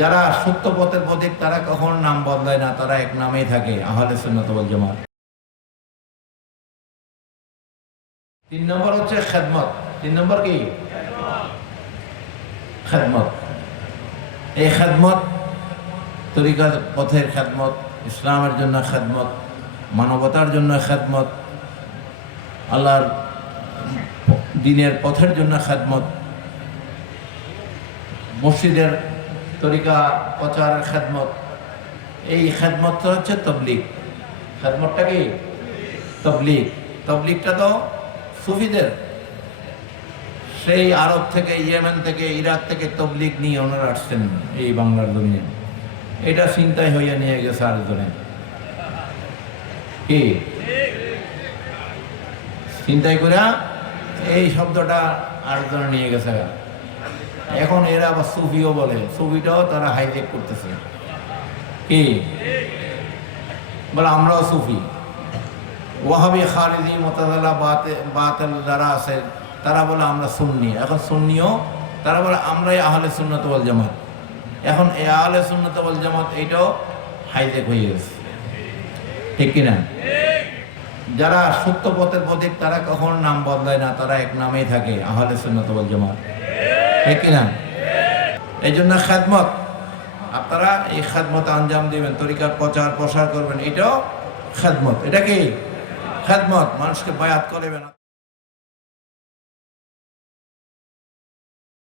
যারা সত্য পথের পথিক তারা কখনো নাম বদলায় না, তারা এক নামেই থাকে, আহলে সুন্নাত ওয়াল জামাত। 3 নম্বর হচ্ছে খেদমত। 3 নম্বর কি? খেদমত। এই খেদমত তরিকার পথের খেদমত, ইসলামের জন্য খেদমত, মানবতার জন্য খেদমত, আল্লাহর দ্বীনের পথের জন্য খেদমত, মসজিদের তরিকা প্রচারের খেদমত। এই খেদমতটা হচ্ছে তবলিগ। খেদমতটা কি? তবলিগ। তবলিগটা তো সুফিদের, সেই আরব থেকে, ইয়েমেন থেকে, ইরাক থেকে তবলিগ নিয়ে ওনারা আসছেন এই বাংলার জমিনে। এটা চিন্তায় হইয়া নিয়ে গেছে আরেকজনে। কি চিন্তায় করে এই শব্দটা আরেকজনে নিয়ে গেছে। এখন এরা আবার সুফিও বলে, সুফিটাও তারা হাইজেক করতেছে। কি বলে? আমরাও সুফি। ওয়াহাবি, খারিজি, মুতাজিলা, বাতিল যারা আছে তারা বলে আমরা সুন্নি। এখন সুন্নিও তারা বলে আমরাই আহলে সুন্নাত ওয়াল জামাত। এখন এই আহলে সুন্নাত ওয়াল জামাত এইটাও হাইজেক হয়ে গেছে, ঠিক কিনা? যারা সত্য পথের পথিক তারা কখনো নাম বদলায় না, তারা এক নামেই থাকে, আহলে সুন্নাত ওয়াল জামাত, ঠিক কিনা? এই জন্য খেদমত, আপনারা এই খেদমত আঞ্জাম দিবেন, তরিকার প্রচার প্রসার করবেন, এটাও খেদমত। এটা কি? খেদমত। মানুষকে বায়াত করবেন।